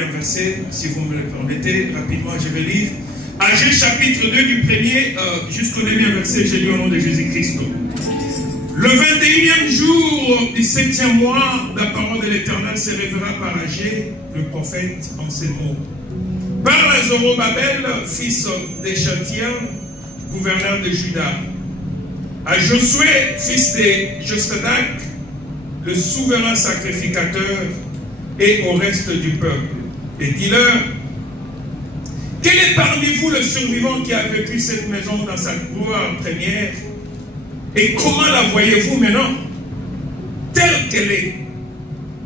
Un verset, si vous me le permettez, rapidement je vais lire. Agé chapitre 2 du 1er jusqu'au dernier verset, j'ai lu au nom de Jésus-Christ. Le 21e jour du 7e mois, la parole de l'Éternel se révéla par Agé, le prophète, en ces mots. Parle à Zorobabel, fils de Shealtiel, gouverneur de Juda, à Josué, fils de Jostadak, le souverain sacrificateur, et au reste du peuple. Et dis-leur, quel est parmi vous le survivant qui a vécu cette maison dans sa gloire première? Et comment la voyez-vous maintenant? Telle qu'elle est.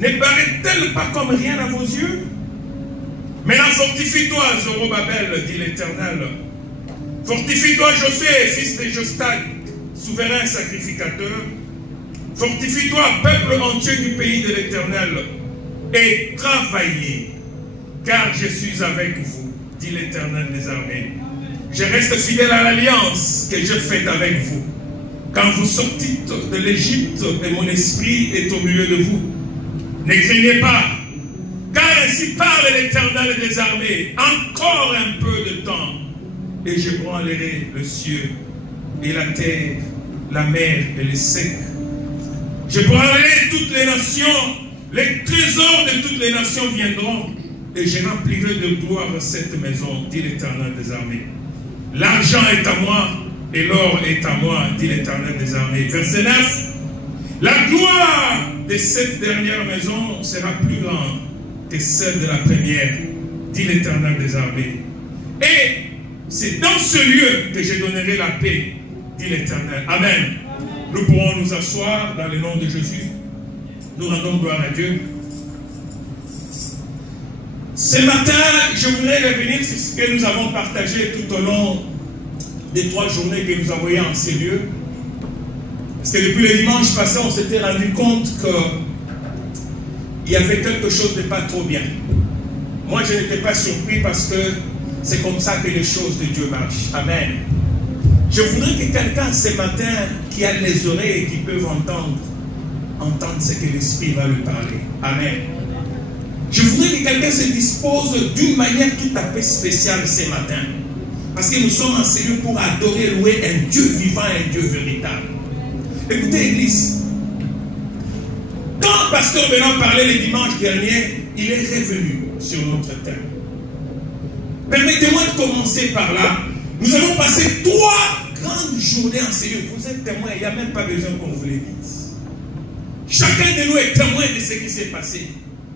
Ne paraît-elle pas comme rien à vos yeux? Maintenant fortifie-toi, Zorobabel, dit l'Éternel. Fortifie-toi, Josué, fils de Jostadak, souverain sacrificateur. Fortifie-toi, peuple entier du pays de l'Éternel, et travaillez, car je suis avec vous, dit l'Éternel des armées. Je reste fidèle à l'alliance que je fais avec vous. Quand vous sortîtes de l'Égypte, et mon esprit est au milieu de vous. Ne craignez pas, car ainsi parle l'Éternel des armées. Encore un peu de temps, et je branlerai le ciel et la terre, la mer et les secs. Je branlerai toutes les nations, les trésors de toutes les nations viendront, et je remplirai de gloire cette maison, dit l'Éternel des armées. L'argent est à moi, et l'or est à moi, dit l'Éternel des armées. Verset 9. La gloire de cette dernière maison sera plus grande que celle de la première, dit l'Éternel des armées. Et c'est dans ce lieu que je donnerai la paix, dit l'Éternel. Amen. Nous pourrons nous asseoir dans le nom de Jésus. Nous rendons gloire à Dieu. Ce matin, je voudrais revenir sur ce que nous avons partagé tout au long des 3 journées que nous envoyons en ces lieux. Parce que depuis le dimanche passé, on s'était rendu compte qu'il y avait quelque chose de pas trop bien. Moi, je n'étais pas surpris parce que c'est comme ça que les choses de Dieu marchent. Amen. Je voudrais que quelqu'un ce matin qui a les oreilles et qui peut entendre ce que l'Esprit va lui parler. Amen. Je voudrais que quelqu'un se dispose d'une manière tout à fait spéciale ce matin. Parce que nous sommes en lieu pour adorer, louer un Dieu vivant, un Dieu véritable. Écoutez, Église, quand Pasteur Benoît parlait le dimanche dernier, il est revenu sur notre thème. Permettez-moi de commencer par là. Nous allons passer 3 grandes journées en Seigneur. Vous êtes témoins, il n'y a même pas besoin qu'on vous le dise. Chacun de nous est témoin de ce qui s'est passé.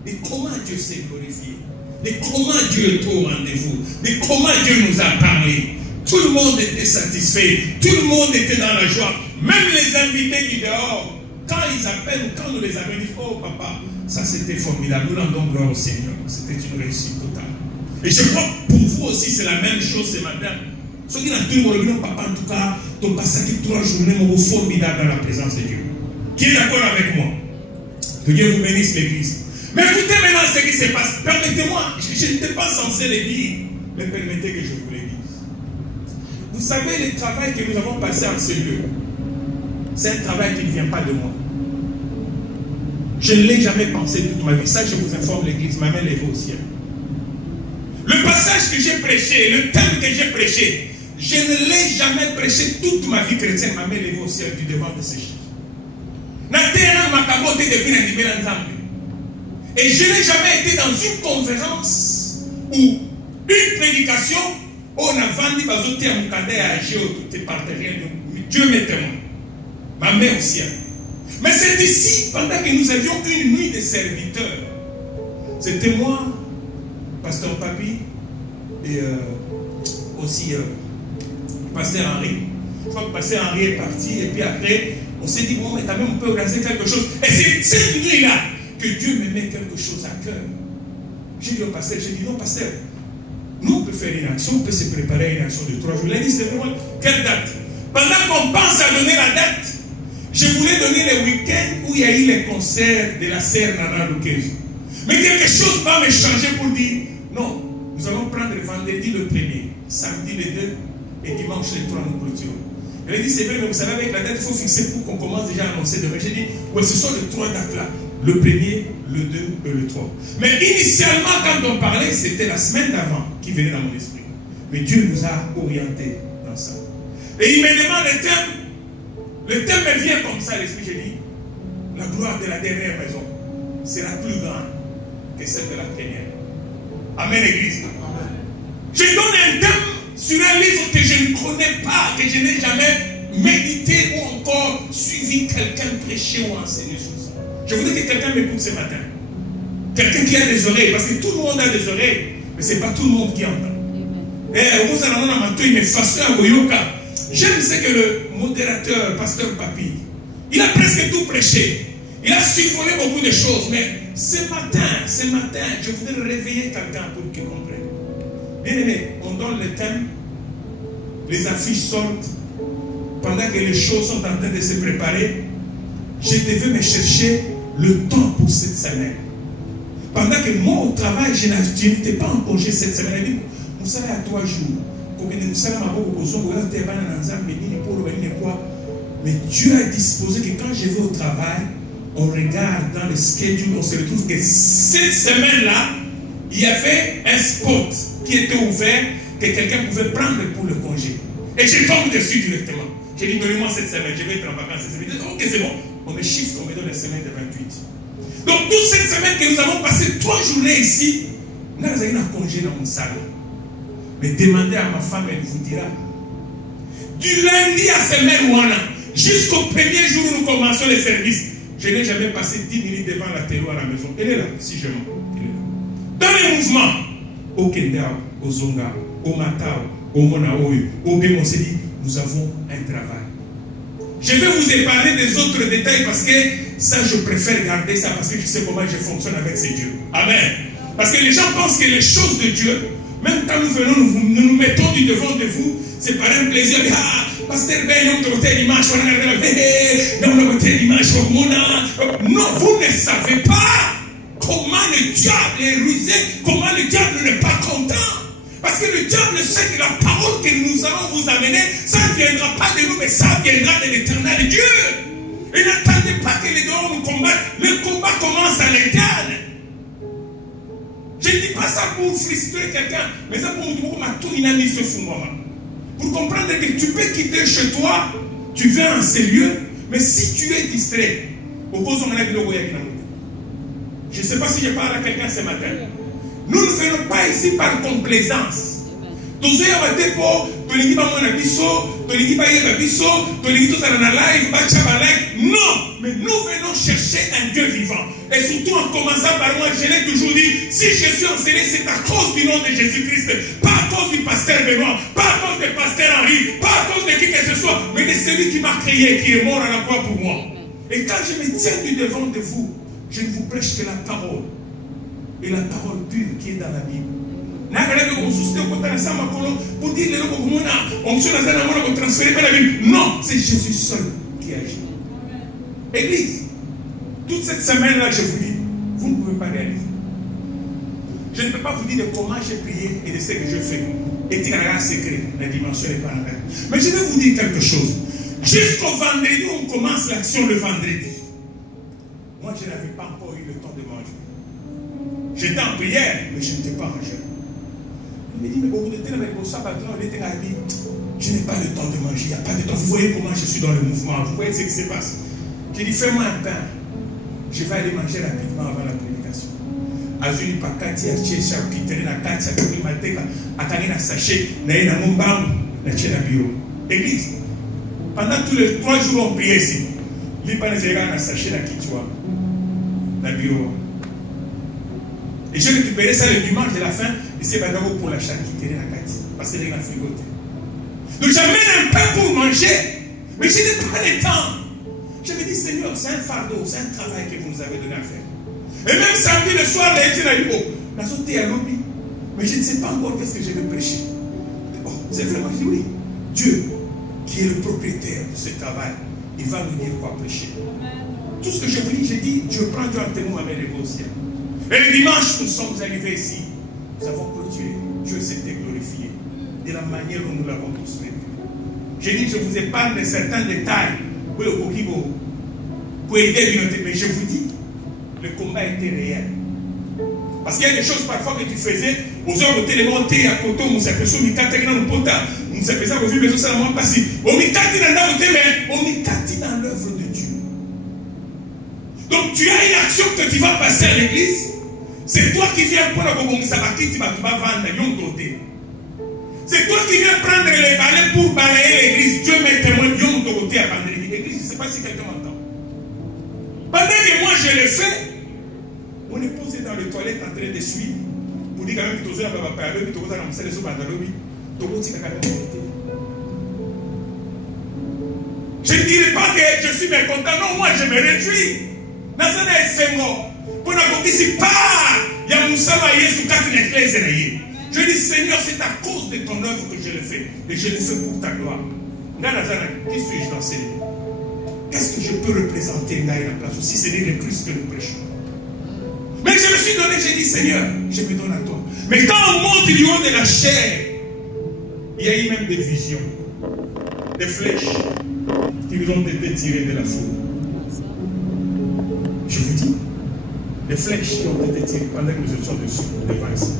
De comment Dieu s'est glorifié. De comment Dieu est au rendez-vous. De comment Dieu nous a parlé. Tout le monde était satisfait. Tout le monde était dans la joie. Même les invités du dehors, quand ils appellent, quand nous les avons dit, oh papa, ça c'était formidable. Nous rendons gloire au Seigneur. C'était une réussite totale. Et je crois que pour vous aussi, c'est la même chose ce matin. Ceux qui n'ont tout le monde, papa, en tout cas, tu as passé 3 journées formidables dans la présence de Dieu. Qui est d'accord avec moi? Que Dieu vous bénisse, l'Église. Mais écoutez maintenant ce qui se passe. Permettez-moi, je n'étais pas censé le dire, mais permettez que je vous le dise. Vous savez, le travail que nous avons passé en ce lieu, c'est un travail qui ne vient pas de moi. Je ne l'ai jamais pensé toute ma vie. Ça, je vous informe, l'Église, ma main levée au ciel. Le passage que j'ai prêché, le thème que j'ai prêché, je ne l'ai jamais prêché toute ma vie chrétienne, ma main levée au ciel du devant de ces choses. Et je n'ai jamais été dans une conférence ou une prédication où on a vendu un cadet à agir, tout est partagé. Dieu m'est témoin. Ma main au ciel. Mais c'est ici, pendant que nous avions une nuit de serviteurs, c'était moi, Pasteur Papi, et aussi Pasteur Henri. Je crois que Pasteur Henri est parti, et puis après, on s'est dit, bon, mais quand même, on peut organiser quelque chose. Et c'est cette nuit-là que Dieu me met quelque chose à cœur. J'ai dit au pasteur, j'ai dit, non, pasteur, nous, on peut faire une action, on peut se préparer à une action de 3 jours. Il a dit, c'est vraiment, quelle date? Pendant qu'on pense à donner la date, je voulais donner le week-end où il y a eu les concerts de la sœur Nana Lukezu. Mais quelque chose va me changer pour dire, non, nous allons prendre vendredi le 1er, samedi le 2 et dimanche le 3, nous clôturons. Elle a dit, c'est vrai, mais vous savez, avec la date, il faut fixer pour qu'on commence déjà à annoncer demain. J'ai dit, ouais, ce sont les 3 dates-là. Le 1er, le 2 et le 3. Mais initialement, quand on parlait, c'était la semaine d'avant qui venait dans mon esprit. Mais Dieu nous a orientés dans ça. Et il me demande le thème. Le thème me vient comme ça, l'esprit, j'ai dit, la gloire de la dernière maison sera plus grande que celle de la première. Amen, Église. Amen. Je donne un thème sur un livre que je ne connais pas, que je n'ai jamais médité ou encore suivi quelqu'un prêcher ou enseigner sur ça. Je voudrais que quelqu'un m'écoute ce matin. Quelqu'un qui a des oreilles, parce que tout le monde a des oreilles, mais ce n'est pas tout le monde qui entend. J'aime ce que le modérateur, pasteur Papi, il a presque tout prêché. Il a survolé beaucoup de choses, mais ce matin, je voudrais réveiller quelqu'un pour qu'il comprenne. Bien aimé, on donne le thème, les affiches sortent, pendant que les choses sont en train de se préparer, je devais me chercher le temps pour cette semaine. Pendant que moi au travail, je n'étais pas en congé cette semaine. Vous savez, à 3 jours. Mais Dieu a disposé que quand je vais au travail, on regarde dans le schedule, on se retrouve que cette semaine-là, il y avait un spot qui était ouvert que quelqu'un pouvait prendre pour le congé. Et je tombe dessus directement. J'ai dit, donnez-moi cette semaine, je vais être en vacances cette semaine. Ok, c'est bon. On me shift, on me donne la semaine de 28. Donc, toute cette semaine que nous avons passé 3 journées ici, nous avons un congé dans mon salon. Mais demandez à ma femme, elle vous dira. Du lundi à semaine jusqu'au premier jour où nous commençons les services, je n'ai jamais passé 10 minutes devant la télé à la maison. Elle est là, si je mens. Elle est là. Dans les mouvements, au Kendao, au Zonga, au Matao, au Monaoyo, au Bémonseli, nous avons un travail. Je vais vous épargner des autres détails parce que ça, je préfère garder ça parce que je sais comment je fonctionne avec ces dieux. Amen. Parce que les gens pensent que les choses de Dieu, même quand nous venons, nous nous mettons du devant de vous, c'est par un plaisir. Ah, pasteur Ben, on te retient l'image, on a regardé l'image, non, vous ne savez pas comment le diable est rusé, comment le diable n'est pas content. Parce que le diable sait que la parole que nous allons vous amener, ça ne viendra pas de nous, mais ça viendra de l'éternel Dieu. Et n'attendez pas que les dehors nous combattent. Le combat commence à l'interne. Je ne dis pas ça pour frustrer quelqu'un, mais ça pour vous dire pour comprendre que tu peux quitter chez toi, tu viens en ces lieux, mais si tu es distrait, je ne sais pas si je parle à quelqu'un ce matin. Nous ne venons pas ici par complaisance. Non, mais nous venons chercher un Dieu vivant. Et surtout en commençant par moi, je l'ai toujours dit, si je suis enseigné, c'est à cause du nom de Jésus-Christ, pas à cause du pasteur Benoît, pas à cause du pasteur Henri, pas à cause de qui que ce soit, mais de celui qui m'a créé, qui est mort à la croix pour moi. Et quand je me tiens du devant de vous, je ne vous prêche que la parole. Et la parole pure qui est dans la Bible. Pour dire non, c'est Jésus seul qui agit. Église, toute cette semaine-là, je vous dis, vous ne pouvez pas réaliser. Je ne peux pas vous dire de comment j'ai prié et de ce que je fais. Et il y a un secret, la dimension n'est pas en l'air. Mais je vais vous dire quelque chose. Jusqu'au vendredi, on commence l'action le vendredi. Moi, je n'avais pas encore eu le temps de manger. J'étais en prière, mais je n'étais pas en jeûne. Il me dit, mais au bout de temps, je n'ai pas le temps de manger, il n'y a pas de temps. Vous voyez comment je suis dans le mouvement, vous voyez ce qui se passe. J'ai dit, fais-moi un pain. Je vais aller manger rapidement avant la prédication. Azuli pakati achie charcuterie na kati akoni mateka akani na sachet na mumbam na chena bio. Église. Pendant tous les 3 jours on priait ici. Lipa na zega na sachet na kichwa na bio. Et j'ai récupéré ça le dimanche de la fin et c'est d'abord pour la charcuterie na kati parce que les gens frigotent. Donc j'amène un pain pour manger, mais je n'ai pas le temps. Je me dis, Seigneur, c'est un fardeau, c'est un travail que vous nous avez donné à faire. Et même samedi le soir, mais je ne sais pas encore qu'est-ce que je vais prêcher. Oh, c'est vraiment, je dis oui. Dieu, qui est le propriétaire de ce travail, il va nous dire quoi prêcher. Tout ce que je vous dis, j'ai dit, je prends Dieu en témoin avec les beaux ciels. Et le dimanche, nous sommes arrivés ici. Nous avons clôturé. Dieu s'était glorifié de la manière dont nous l'avons tous fait. J'ai dit, je vous épargne de certains détails. Mais je vous dis, le combat était réel. Parce qu'il y a des choses parfois que tu faisais, aux heures de télémonter à côté, on s'est aperçu, on s'est dans le pota, on s'est aperçu qu'on vit ça moins passé. On s'est dans l'œuvre de Dieu. Donc tu as une action que tu vas passer à l'église. C'est toi qui viens prendre le sabaki, tu vas vendre yon côté. C'est toi qui viens prendre les balais pour balayer l'église. Dieu met témoin yon côté à vendre l'église. Je ne sais pas si quelqu'un m'entend. Pendant que moi je l'ai fait, on est posé dans les toilettes en train de suivre. Pour dire quand même que tu as parlé, tu as annoncé les autres dans le lobby. Je ne dirais pas que je suis mécontent. Non, moi je me réjouis. Dans un effet, pour nous dire, c'est pas. Il y a Moussama Yesu Katineklezenaye. Je dis, Seigneur, c'est à cause de ton œuvre que je le fais. Et je le fais pour ta gloire. Qui suis-je dans ces lieux? Qu'est-ce que je peux représenter dans la place aussi? C'est le Christ que nous prêchons. Mais je me suis donné, j'ai dit, Seigneur, je me donne à toi. Mais quand on monte du haut de la chair, il y a eu même des visions, des flèches qui nous ont été tirées de la foule. Je vous dis, des flèches qui ont été tirées pendant que nous étions dessus, devant ici.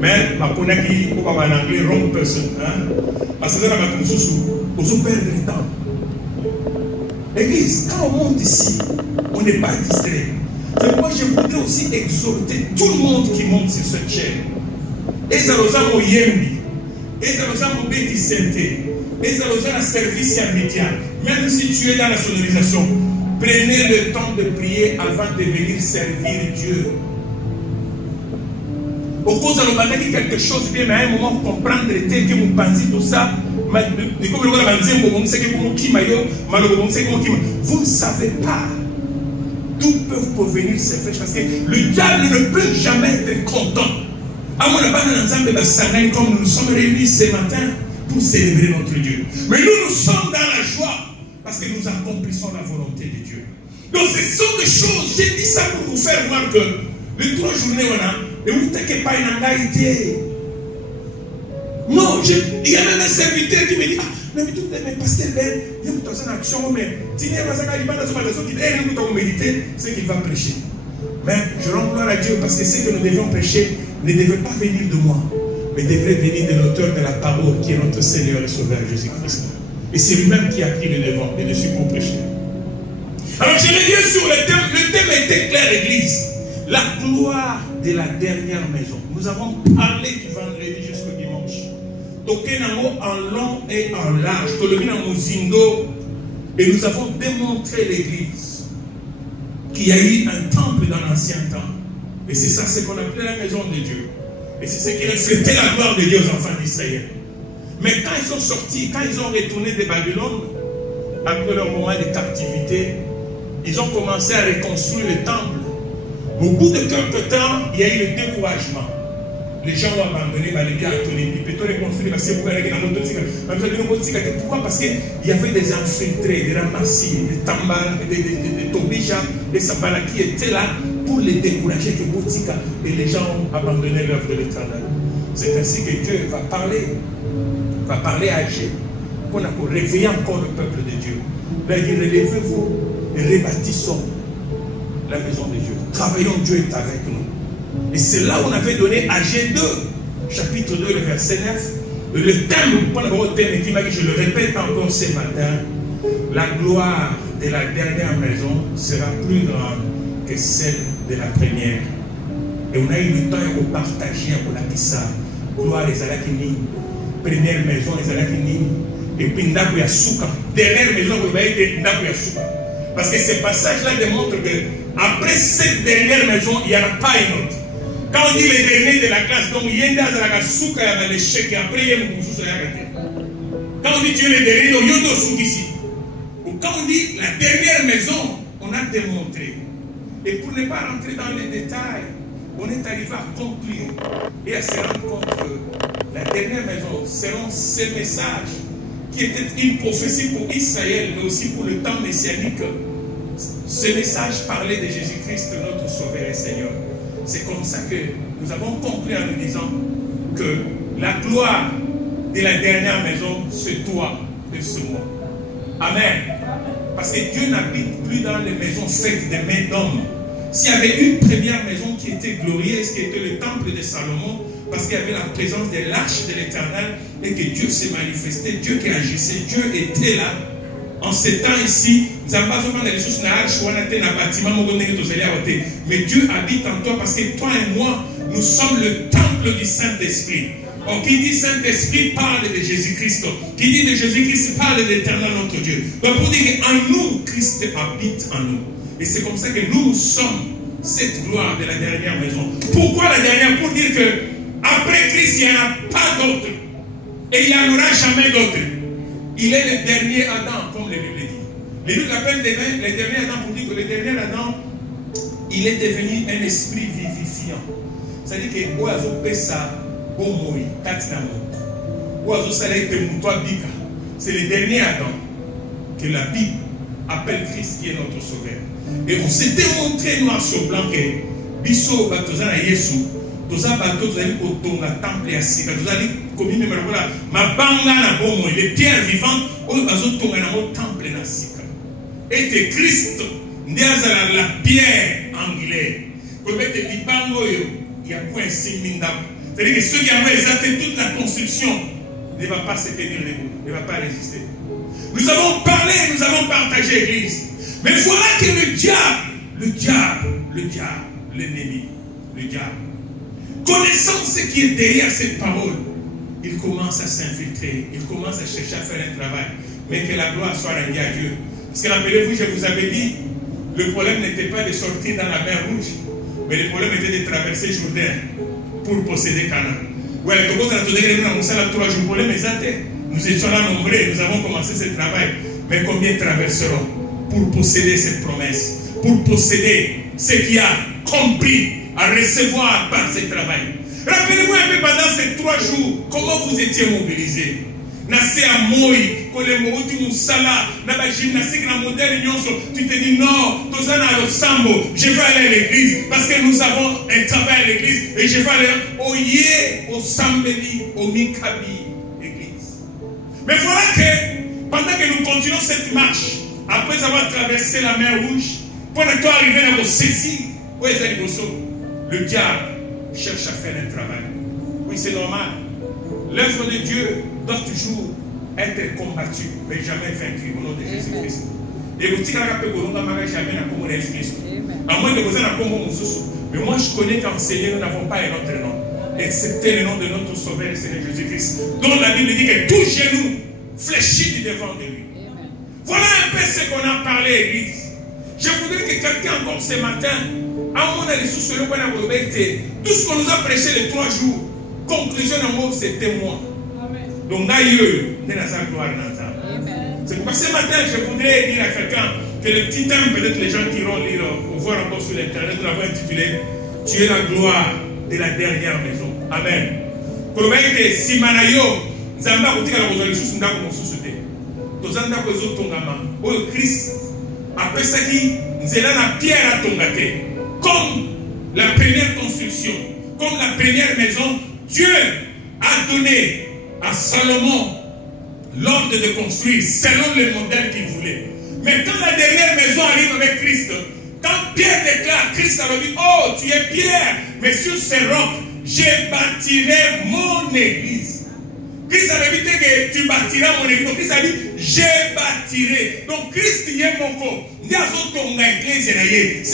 Mais ma ponaki, ou en anglais, wrong person, parce que ça va comme sous, on perd le temps. L'église, quand on monte ici, on n'est pas distrait. Donc moi je voudrais aussi exhorter tout le monde qui monte sur cette chaîne. Et ça nous a yembi, et ça nous a bêti santé, et ça nous a un service immédiat. Même si tu es dans la sonorisation, prenez le temps de prier avant de venir servir Dieu. Au cause de nous quelque chose bien, mais à un moment comprendre tel que vous pensez tout ça. Vous ne savez pas d'où peuvent provenir ces flèches, parce que le diable ne peut jamais être content. Comme nous nous sommes réunis ce matin pour célébrer notre Dieu. Mais nous sommes dans la joie parce que nous accomplissons la volonté de Dieu. Donc ce sont des choses, j'ai dit ça pour vous faire voir que les 3 journées on a, et vous n'êtes pas une anxiété. Non, il y a même un serviteur qui me dit, mais pasteur, il y a une action, mais c'est qu'il va prêcher. Mais je rends gloire à Dieu parce que ce que nous devions prêcher ne devait pas venir de moi, mais devait venir de l'auteur de la parole qui est notre Seigneur et Sauveur Jésus-Christ. Et c'est lui-même qui a pris le devant et dessus pour prêcher. Alors je vais dire sur le thème était clair, l'église. La gloire de la dernière maison. Nous avons parlé du vendredi jusqu'au dimanche. Tokenamo en long et en large. Tolomina Mozindo. Et nous avons démontré l'église qu'il y a eu un temple dans l'ancien temps. Et c'est ça ce qu'on appelait la maison de Dieu. Et c'est ce qui reflétait la gloire de Dieu aux enfants d'Israël. Mais quand ils sont sortis, quand ils ont retourné de Babylone, après leur moment de captivité, ils ont commencé à reconstruire le temple. Au bout de quelques temps, il y a eu le découragement. Les gens ont abandonné les biens pourquoi? Parce qu'il y avait des infiltrés, des ramassis, des tambas, des tobijas, des sabala qui étaient là pour les décourager que Boutika, et les gens ont abandonné l'œuvre de l'Éternel. C'est ainsi que Dieu va parler à Dieu pour réveiller encore le peuple de Dieu. Il dit, relevez-vous et rebâtissons la maison de Dieu. Travaillons, Dieu est avec nous. Et c'est là où on avait donné Agé 2, chapitre 2, le verset 9. Le thème, je le répète encore ce matin, la gloire de la dernière maison sera plus grande que celle de la première. Et on a eu le temps de partager pour la Kissa. Gloire les Alakini, première maison les Alakini, et puis Ndaku Yasuka. Dernière maison, vous voyez Ndaku Yasuka. Parce que ce passage-là démontre que après cette dernière maison, il n'y en a pas une autre. Quand on dit les derniers de la classe, donc il y a un Suka, il y a l'échec, et après il y a un Moussou. Quand on dit tu es le dernier, donc il y a un ici. Ou quand on dit la dernière maison, on a démontré. Et pour ne pas rentrer dans les détails, on est arrivé à conclure et à se rendre compte que la dernière maison, selon ces messages, qui était une prophétie pour Israël, mais aussi pour le temps messianique, ce message parlait de Jésus-Christ, notre Sauveur et Seigneur. C'est comme ça que nous avons conclu en nous disant que la gloire de la dernière maison, c'est toi et c'est moi. Amen. Parce que Dieu n'habite plus dans les maisons faites des mains d'hommes. s'il y avait une première maison qui était glorieuse, qui était le temple de Salomon, parce qu'il y avait la présence de l'arche de l'Éternel et que Dieu s'est manifesté, Dieu qui agissait, Dieu était là. En ces temps ici, nous n'avons pas besoin de ressources dans l'arche ou dans un bâtiment, mais Dieu habite en toi parce que toi et moi, nous sommes le temple du Saint-Esprit. Donc, qui dit Saint-Esprit parle de Jésus-Christ. Qui dit de Jésus-Christ parle de l'Éternel notre Dieu. Donc, pour dire qu'en nous, Christ habite en nous. Et c'est comme ça que nous sommes cette gloire de la dernière maison. Pourquoi la dernière? Pour dire que après Christ, il n'y en a pas d'autre. Et il n'y en aura jamais d'autre. Il est le dernier Adam, comme la Bible dit. Les Bible appellent le dernier Adam pour dire que le dernier Adam, il est devenu un esprit vivifiant. C'est-à-dire que Oazo Pessa, Omoi, Katinamo, Oazo Salé Temoutoa Bika, c'est le dernier Adam que la Bible appelle Christ qui est notre sauveur. Et on s'est démontré noir sur blanc que Bisso Batozana Yesu, Toza Batozali Otonga Temple Asika, Tozali Komi Memarabola, Mabanga na Bomo, les pierres vivantes, Oazo Tonga na Mo Temple Asika. Et que Christ, Ndiazala la pierre angulaire, comme était Libango, il y a point Siminda. C'est-à-dire que ceux qui ont exalté toute la construction ne va pas se tenir debout, ne va pas résister. Nous avons parlé, nous avons partagé l'église. Mais voilà que le diable, l'ennemi, le diable, connaissant ce qui est derrière cette parole, il commence à s'infiltrer, il commence à chercher à faire un travail. Mais que la gloire soit rendue à Dieu. Parce que rappelez-vous, je vous avais dit, le problème n'était pas de sortir dans la mer Rouge, mais le problème était de traverser Jourdain pour posséder Canaan. Ouais, le problème est nous étions là nombreux, nous avons commencé ce travail. Mais combien traverseront pour posséder cette promesse, pour posséder ce qui a compris à recevoir par ce travail? Rappelez-vous un peu pendant ces 3 jours, comment vous étiez mobilisés. Nassé à Moi, tu te dis non, je vais aller à l'église parce que nous avons un travail à l'église et je vais aller au Yé, au Sambeli, au Mikabi, l'église. Mais voilà que pendant que nous continuons cette marche, après avoir traversé la mer Rouge, pour ne pas arriver à vos saisies, le diable cherche à faire un travail. Oui, c'est normal. L'œuvre de Dieu doit toujours être combattue, mais jamais vaincue au nom de Jésus-Christ. Et vous dites que jamais à Jésus-Christ. À moins que vous ayez un mais moi je connais qu'en Seigneur nous n'avons pas un autre nom, excepté le nom de notre Sauveur et Seigneur Jésus-Christ. Donc la Bible dit que tout genou fléchit du devant de lui. Voilà un peu ce qu'on a parlé, Église. Je voudrais que quelqu'un encore ce matin, à mon avis, sur le point tout ce qu'on nous a prêché les 3 jours, conclusion en mot, c'était moi. Donc, c'est pourquoi ce matin, je voudrais dire à quelqu'un que le petit thème, peut-être les gens qui vont lire ou voir encore sur l'internet, nous l'avons intitulé Tu es la gloire de la dernière maison. Amen. Si Manayo, Zamba, vous dites que vous tozanda kozo tongama oyo Christ apesaki nzela na pierre à tongate comme la première construction, comme la première maison. Dieu a donné à Salomon l'ordre de construire selon le modèle qu'il voulait. Mais quand la dernière maison arrive avec Christ, quand Pierre déclare, Christ avait dit, oh tu es Pierre, mais sur ces rocs je bâtirai mon église. Christ avait dit que tu bâtiras mon église. Donc Christ a dit, je bâtirai. Donc Christ y est mon corps. Ce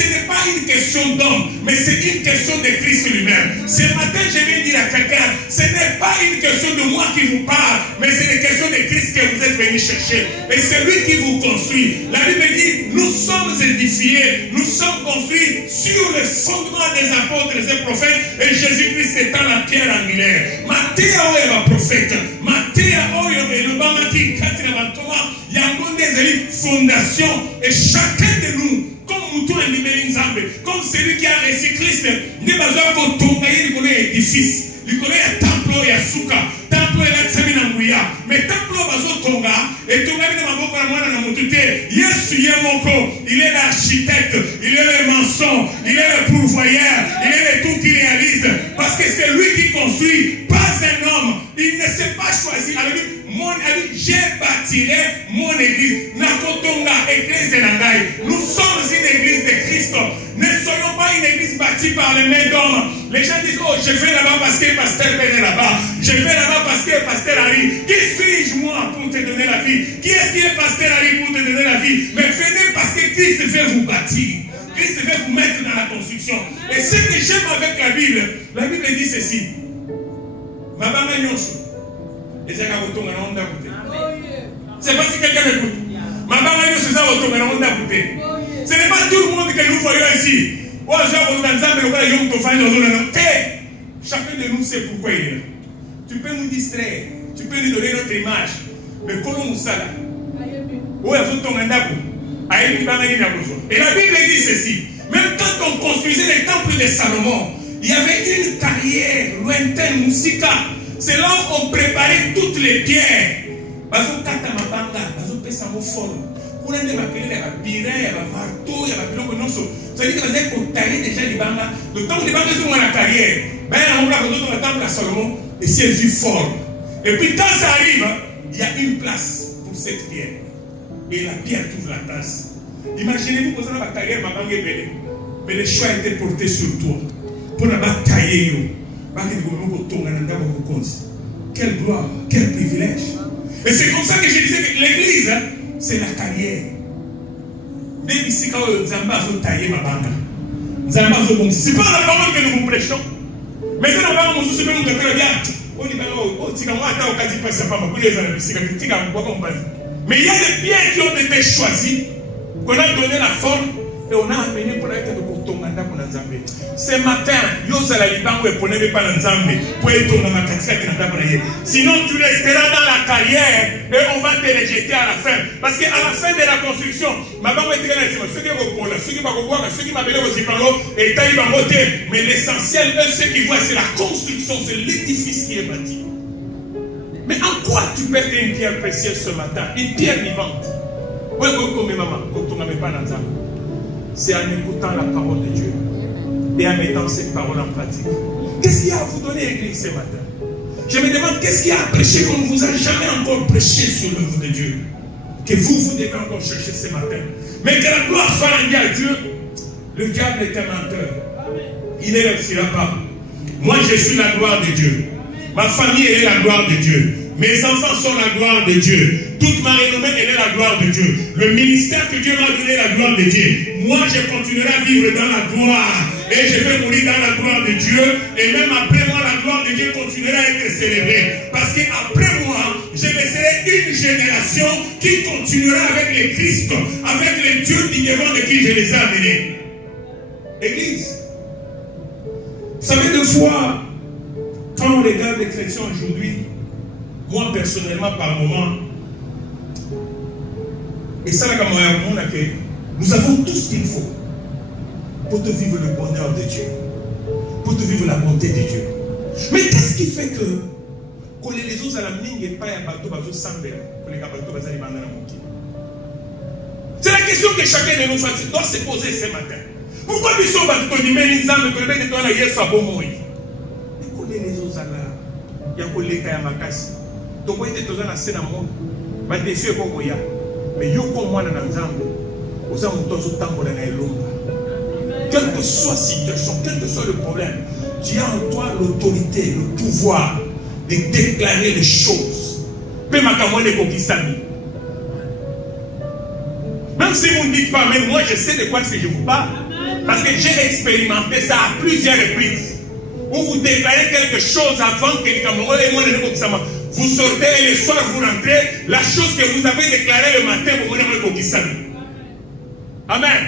n'est pas une question d'homme, mais c'est une question de Christ lui-même. Ce matin, je viens dire à quelqu'un, ce n'est pas une question de moi qui vous parle, mais c'est une question de Christ que vous êtes venu chercher. Et c'est lui qui vous construit. La Bible dit, nous sommes édifiés, nous sommes construits sur le fondement des apôtres et des prophètes, et Jésus-Christ étant la pierre angulaire. Matthieu est le prophète. Matthieu est le bamaki, il y a encore des fondations, et chacun de nous, comme Moutou et Nzambe, comme celui qui a reçu Christ, n'est pas besoin de tomber, il connaît l'édifice, il connaît le temple, il y a Souka, temple, il y a Tsaminangouya, mais temple, il y a et tout le monde il est l'architecte, il est le maçon, il est le pourvoyeur, il est le tout qui réalise, parce que c'est lui qui construit, pas un homme, il ne s'est pas choisi. Alors, j'ai bâti mon église. Nous sommes une église de Christ. Ne soyons pas une église bâtie par les mains d'hommes. Les gens disent, oh, je vais là-bas parce que le pasteur Ben est là-bas. Je vais là-bas parce que le pasteur arrive. Qui suis-je moi pour te donner la vie? Qui est-ce qui est pasteur arrive pour te donner la vie? Mais venez parce que Christ veut vous bâtir. Christ veut vous mettre dans la construction. Et ce que j'aime avec la Bible dit ceci. Mabama Nyonso. C'est pas si quelqu'un m'écoute. Mabama Nyonso, ce n'est pas tout le monde que nous voyons ici. Chacun de nous sait pourquoi il est là. Tu peux nous distraire, tu peux nous donner notre image. Mais comment nous ça là? Et la Bible dit ceci. Même quand on construisait le temple de Salomon, il y avait une carrière lointaine, Moussika. C'est là où on préparait toutes les pierres. C'est-à-dire que vous êtes déjà les bandes. Le temps où les bandes sont dans la carrière, on va dans le temple à Salomon et c'est du fort. Et puis quand ça arrive, il y a une place pour cette pierre. Et la pierre trouve la tasse. Imaginez-vous que vous avez la carrière, mais le choix a été porté sur toi. Pour la bataille, quelle gloire, quel privilège. Et c'est comme ça que je disais que l'église, c'est la carrière. C'est pas la parole que nous vous prêchons. Mais c'est la parole que nous vous mais il y a des pierres qui ont été choisies, qu'on a donné la forme et on a amené pour être de Kotonga pour Nzambe. Ce matin, sinon tu resteras dans la carrière et on va te rejeter à la fin. Parce qu'à la fin de la construction, mais l'essentiel, ce qu'ils voient, c'est la construction, c'est l'édifice qui est bâti. Mais en quoi tu perds une pierre précieuse ce matin? Une pierre vivante. C'est en écoutant la parole de Dieu et en mettant cette parole en pratique. Qu'est-ce qu'il y a à vous donner, Église, ce matin? Je me demande qu'est-ce qu'il y a à prêcher qu'on ne vous a jamais encore prêché sur l'œuvre de Dieu, que vous devez encore chercher ce matin. Mais que la gloire soit rendue à Dieu. Le diable est un menteur. Il ne réussira pas. Moi, je suis la gloire de Dieu. Ma famille, elle est la gloire de Dieu. Mes enfants sont la gloire de Dieu. Toute ma renommée, elle est la gloire de Dieu. Le ministère que Dieu m'a donné est la gloire de Dieu. Moi, je continuerai à vivre dans la gloire. Et je vais mourir dans la gloire de Dieu. Et même après moi, la gloire de Dieu continuera à être célébrée. Parce qu'après moi, je laisserai une génération qui continuera avec les Christ, avec les dieux divins de qui je les ai amenés. Église. Vous savez, deux fois, quand on regarde les chrétiens aujourd'hui, moi personnellement, par moment, et ça, nous avons tout ce qu'il faut pour te vivre le bonheur de Dieu, pour te vivre la bonté de Dieu. Mais qu'est-ce qui fait que les autres à la mine et pas à bateau, c'est la question que chacun de nous doit se poser ce matin. Pourquoi ils sont battus pour dire mais ils ont le de toi la hier soit bon moi. Les autres à la, il y a collègue à ma casse. Donc on était tous en scène à moi. Mais des filles comme moi. Mais yo comme moi dans l'ensemble. Vous avez tous autant pour la longue. Quelle que soit la situation, quel que soit le problème, tu as en toi l'autorité, le pouvoir de déclarer les choses. Même si vous ne dites pas, mais moi je sais de quoi je vous parle. Parce que j'ai expérimenté ça à plusieurs reprises. Où vous déclarez quelque chose avant que vous sortez et le soir vous rentrez, la chose que vous avez déclarée le matin, vous venez avec Amen. Amen.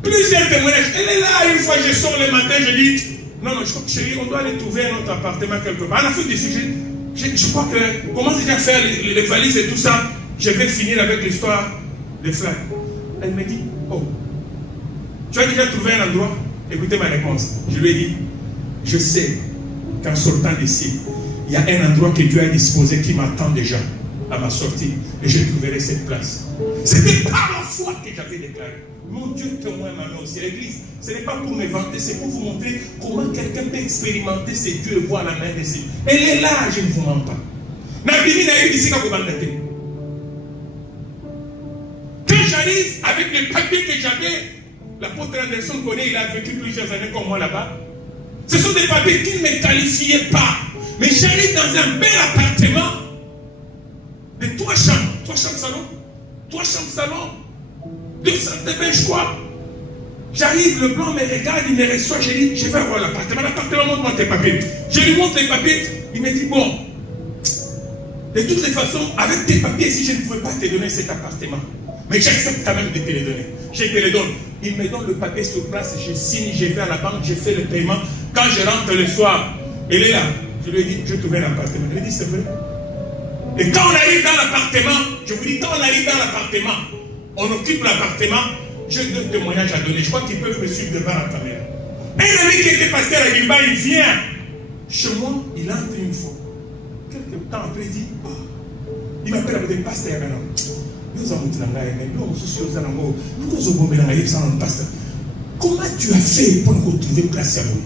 Plusieurs témoignages. Elle est là, une fois je sors le matin, je dis, non, chérie, on doit aller trouver un autre appartement quelque part. À la fin du sujet, je crois que, comment déjà faire les valises et tout ça, je vais finir avec l'histoire des frères. Elle me dit, oh, tu as déjà trouvé un endroit? Écoutez ma réponse. Je lui ai dit, je sais qu'en sortant d'ici, il y a un endroit que Dieu a disposé qui m'attend déjà à ma sortie et je trouverai cette place. C'était par la foi que j'avais déclaré. Mon Dieu témoin m'a mis aussi à l'église. Ce n'est pas pour me vanter, c'est pour vous montrer comment quelqu'un peut expérimenter ses dieux et voir la main de ses dieux. Elle est là, je ne vous mens pas. Quand j'arrive avec les papiers que j'avais, l'apôtre Anderson connaît, il a vécu plusieurs années comme moi là-bas. Ce sont des papiers qui ne me qualifiaient pas. Mais j'arrive dans un bel appartement de 3 chambres. 3 chambres salon. 3 chambres salon. 2 salles de bain, je crois. J'arrive, le blanc me regarde, il me reçoit, je dis, je vais voir l'appartement. L'appartement, montre-moi tes papiers. Je lui montre les papiers, il me dit, bon, de toutes les façons, avec tes papiers, si je ne pouvais pas te donner cet appartement, mais j'accepte quand même de te les donner. Je te les donne. Il me donne le papier sur place, je signe, je vais à la banque, je fais le paiement. Quand je rentre le soir, elle est là. Je lui ai dit, je trouvais un appartement. Elle a dit, c'est vrai. Et quand on arrive dans l'appartement, je vous dis, quand on arrive dans l'appartement, on occupe l'appartement, j'ai 2 témoignages à donner. Je crois qu'ils peuvent me suivre devant la caméra. Un ami qui était pasteur à Gilba, il vient chez moi, il entre une fois. Quelques temps après, il dit, oh. Il m'appelle avec des pasteurs. Nous avons dit, comment tu as fait pour nous retrouver place à vous?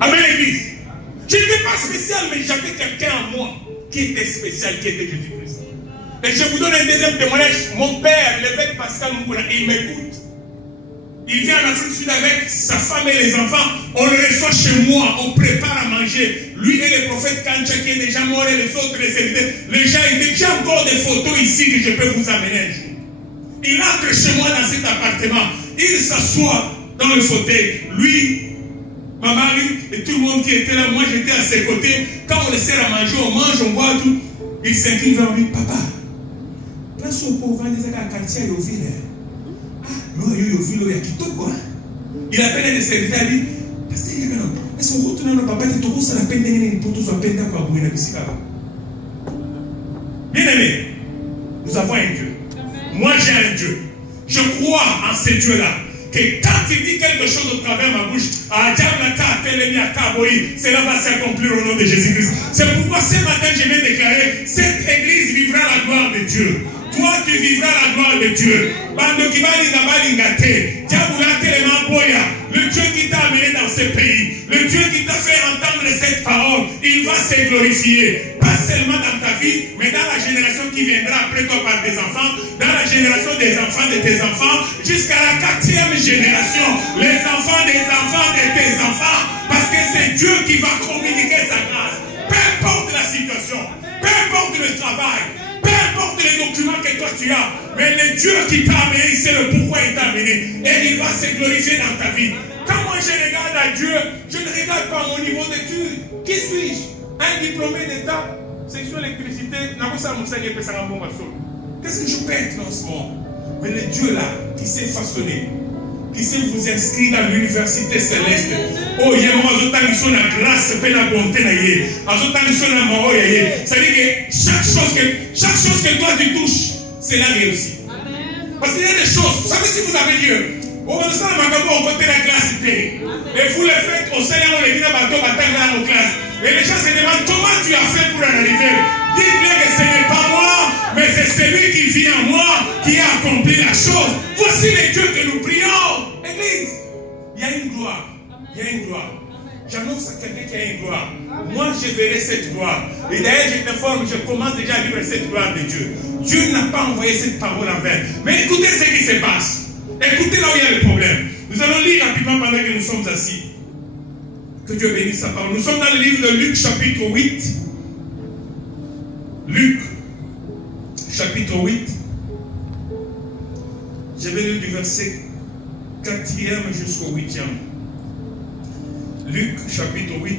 Amen, l'église. Je n'étais pas spécial, mais j'avais quelqu'un en moi qui était spécial, qui était Jésus-Christ. Et je vous donne un deuxième témoignage. Mon père, l'évêque Pascal Moukouna, il m'écoute. Il vient en Afrique du Sud avec sa femme et les enfants. On le reçoit chez moi, on prépare à manger. Lui et le prophète Kancha qui est déjà mort et les autres, les serviteurs. Les gens, il dit, j'ai encore des photos ici que je peux vous amener un jour. Il entre chez moi dans cet appartement. Il s'assoit dans le fauteuil. Lui, ma mari et tout le monde qui était là, moi j'étais à ses côtés. Quand on le sert à manger, on mange, on boit tout. Il s'incline vers lui, papa. Place au pauvre, des quartier à Yoville. Il appelle un des serviteurs et dit, est-ce qu'on retourne dans papa, tu as la peine pour tout peine d'accord. Bien aimé, nous avons un Dieu. Moi j'ai un Dieu. Je crois en ce Dieu-là. Que quand il dit quelque chose au travers de ma bouche, cela va s'accomplir au nom de Jésus-Christ. C'est pourquoi ce matin je vais déclarer, cette église vivra la gloire de Dieu. Toi, tu vivras la gloire de Dieu. Le Dieu qui t'a amené dans ce pays, le Dieu qui t'a fait entendre cette parole, il va se glorifier. Pas seulement dans ta vie, mais dans la génération qui viendra après toi par tes enfants, dans la génération des enfants de tes enfants, jusqu'à la 4e génération, les enfants des enfants de tes enfants, parce que c'est Dieu qui va communiquer sa grâce. Peu importe la situation, peu importe le travail, peu importe les documents que toi tu as, mais le Dieu qui t'a amené, c'est le pourquoi il t'a amené. Et il va se glorifier dans ta vie. Quand moi je regarde à Dieu, je ne regarde pas mon niveau d'études. Qui suis-je? Un diplômé d'État, section électricité, qu'est-ce que je peux être dans ce monde? Mais le Dieu là, qui s'est façonné, qui s'est vous inscrit dans l'université céleste. Oh, il y a la grâce, la bonté, c'est-à-dire que chaque chose que toi tu touches, c'est la réussite. Parce qu'il y a des choses, vous savez si vous avez Dieu, on va se côté la classe, et vous le faites au Seigneur, on les dit dans nos classes. Et les gens se demandent comment tu as fait pour en arriver. Dites-le que ce n'est pas moi, mais c'est celui qui vit en moi qui a accompli la chose. Voici les dieux que nous prions. Église, il y a une gloire. Il y a une gloire. J'annonce à quelqu'un qui a une gloire. Moi, je verrai cette gloire. Et d'ailleurs, je t'informe, je commence déjà à vivre cette gloire de Dieu. Dieu n'a pas envoyé cette parole en vain. Mais écoutez ce qui se passe. Écoutez là où il y a le problème. Nous allons lire rapidement pendant que nous sommes assis. Que Dieu bénisse sa parole. Nous sommes dans le livre de Luc, chapitre 8. Luc, chapitre 8. Je vais lire du verset 4e jusqu'au 8e. Luc, chapitre 8.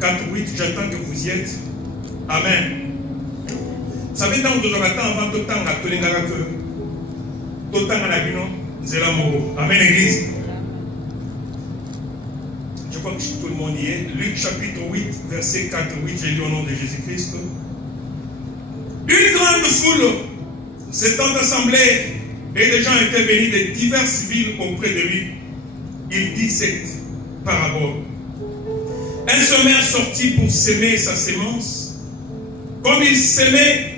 4, 8. J'attends que vous y êtes. Amen. Vous savez, dans le temps, avant tout le temps, on a tenu la que tout le temps, on a dit non, c'est l'amour. Amen, l'église. Je crois que tout le monde y est. Luc chapitre 8, verset 4, 8, j'ai lu au nom de Jésus-Christ. Une grande foule s'étant assemblée et des gens étaient venus de diverses villes auprès de lui. Il dit cette parabole. Un semeur sortit pour s'aimer sa sémence. Comme il s'aimait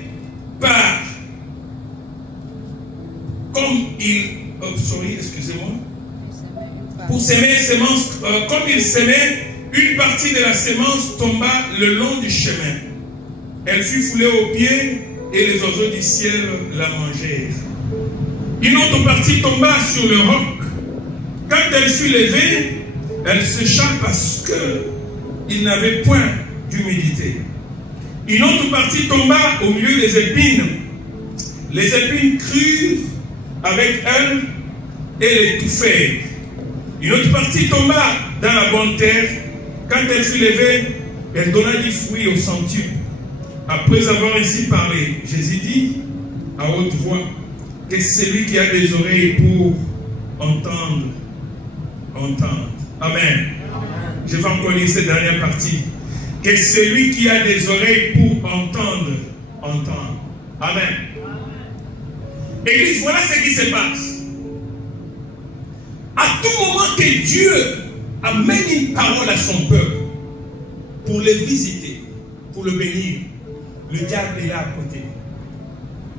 comme excusez-moi. Pour s'aimer semence, comme il s'aimait, une partie de la semence tomba le long du chemin. Elle fut foulée aux pieds et les oiseaux du ciel la mangèrent. Une autre partie tomba sur le roc. Quand elle fut levée, elle sécha parce qu'il n'avait point d'humidité. Une autre partie tomba au milieu des épines. Les épines crurent avec elle et l'étouffèrent. Une autre partie tomba dans la bonne terre. Quand elle fut levée, elle donna du fruit au centuple. Après avoir ainsi parlé, Jésus dit à haute voix que celui qui a des oreilles pour entendre, entende. Amen. Je vais encore lire cette dernière partie. Que celui qui a des oreilles pour entendre, entende. Amen. Église, voilà ce qui se passe. À tout moment que Dieu amène une parole à son peuple pour le visiter, pour le bénir, le diable est là à côté.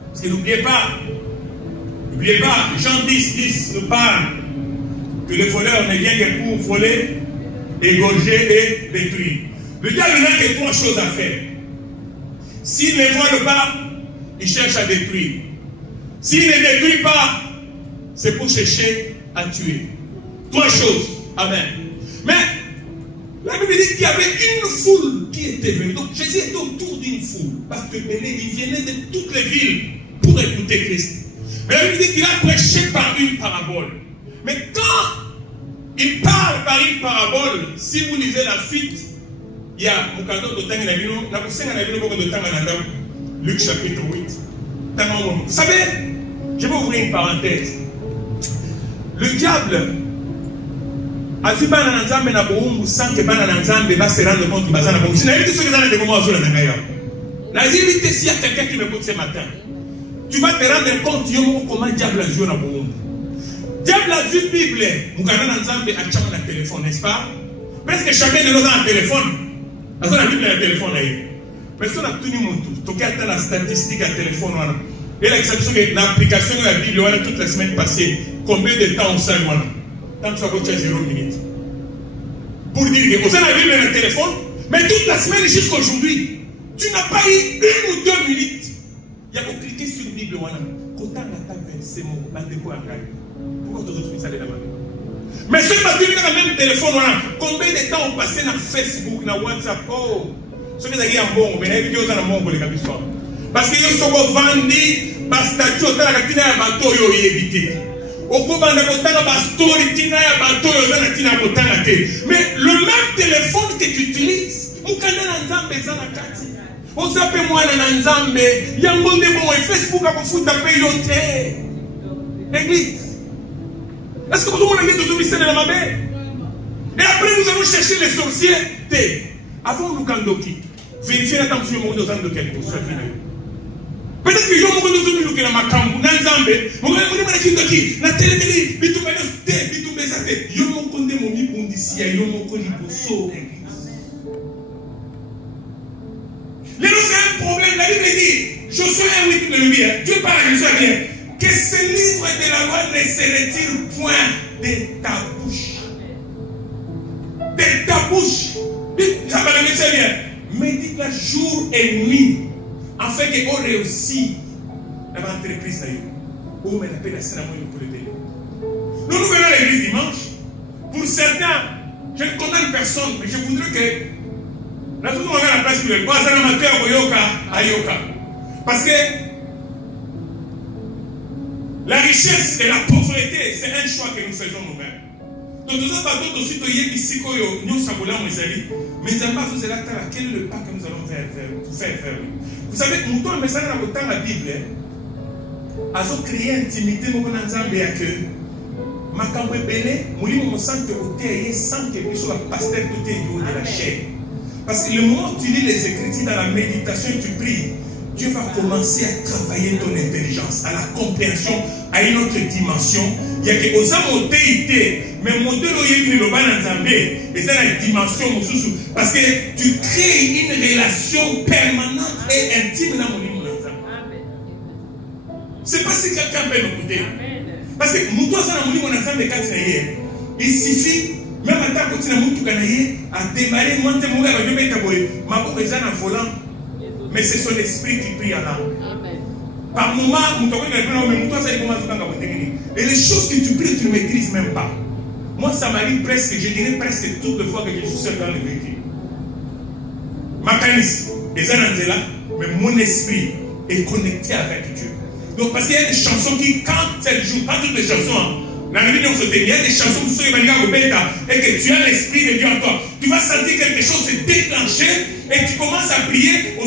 Parce que n'oubliez pas, Jean 10 nous parle que le voleur ne vient que pour voler, égorger et détruire. Le diable n'a que trois choses à faire. S'il ne vole pas, il cherche à détruire. S'il ne détruit pas, c'est pour chercher à tuer. Trois choses. Amen. Mais la Bible dit qu'il y avait une foule qui était venue. Donc Jésus était autour d'une foule. Parce que il venait de toutes les villes pour écouter Christ. Mais la Bible dit qu'il a prêché par une parabole. Mais quand il parle par une parabole, si vous lisez la suite, il y a Luc chapitre 8. Vous savez, je vais ouvrir une parenthèse. Le diable a vu bana nzambe na boumbu sans que bana nzambe va se rendre compte que bazana boumbu. Je n'ai dit ce que dans les moments où on a d'ailleurs. La vérité, s'il y a quelqu'un qui m'écoute ce matin, tu vas te rendre compte comment le diable a joué na boumbu. Diable a vu Bible, Mugana nzambe a chama na téléphone, n'est-ce pas? Presque chacun de nous a un téléphone. Parce que la Bible a un téléphone là. Personne n'a tenu mon tour. Tu as la statistique à téléphone. Et l'exception de l'application de la Bible toute la semaine passée. Combien de temps on s'est loin? Tant que ça va être 0 minutes. Pour dire que vous avez la Bible et le téléphone, mais toute la semaine jusqu'à aujourd'hui, tu n'as pas eu 1 ou 2 minutes. Il y a pour cliquer sur la Bible. Quand on a c'est mon bandeko à Gaï. Pourquoi tu as ça là-bas? Mais ce matin, tu as le même téléphone. Combien de temps on passait dans Facebook, dans WhatsApp? Oh! Ce qui est un bon, mais il y a un bon pour les capitaux. Parce que nous sommes vendus, parce que tu as la tina à bateau, il y a évité. Au cours de la story, tina à bateau, il y a tina à bateau. Mais le même téléphone que tu utilises, on peut aller dans la carte. On s'appelle moi dans Nzambe, il y a un bon démon, Facebook a foutu taper l'autre. Église. Est-ce que vous avez dit que vous avez la main? Et après, nous allons chercher les sorciers. Avant nous kandoki, vérifiez l'attention au monde de quelque chose. Peut-être que yo mo nous que la makambu na nzambe, mo ngale mo na kindoki, na télétélé, bitumba te, bitumba zate. Yo mo konde mo mi bondisia, yo mo ko liboso. Là c'est un problème, la Bible dit, Josué 1:8 le dit, Dieu parle à Josué bien, que ce livre de la loi ne se retire point de ta bouche. De ta bouche. Ça va le laisser bien. Médite la jour et nuit. Afin qu'on réussisse dans l'entreprise. Où on appelle la cérémonie pour le délai. Nous venons à l'église dimanche. Pour certains, je ne condamne personne, mais je voudrais que la façon dont on a la place pour le bois, ça n'a pas à Yoka. Parce que la richesse et la pauvreté, c'est un choix que nous faisons nous-mêmes. Donc nous avons aussi ici que nous savons mais quel est le pas que nous allons faire. Vous savez, nous avons dans la Bible, nous créé intimité avec makambo ebele mulimo mosante oteye sans que puisse la pasteur tout est de la chair. Parce que le moment où tu lis les Écritures dans la méditation et tu pries, Dieu va commencer à travailler ton intelligence, à la compréhension, à une autre dimension. Il y a que aux âmes mais mon Dieu et c'est la dimension parce que tu crées une relation permanente et intime dans mon monde. C'est pas si quelqu'un peut nous écouter. Parce que il suffit, même à temps que tu à démarrer, monter mon gars, volant. Mais c'est son esprit qui prie en âme. Par moment, et les choses que tu pries, tu ne maîtrises même pas. Moi, ça m'arrive presque, je dirais presque toutes les fois que je suis seul dans le véhicule. Ma canisse, mais mon esprit est connecté avec Dieu. Donc, parce qu'il y a des chansons qui, quand elles jouent, pas toutes les chansons, il y a des chansons qui sont et que tu as l'esprit de Dieu en toi. Tu vas sentir quelque chose se déclencher et tu commences à prier. Aux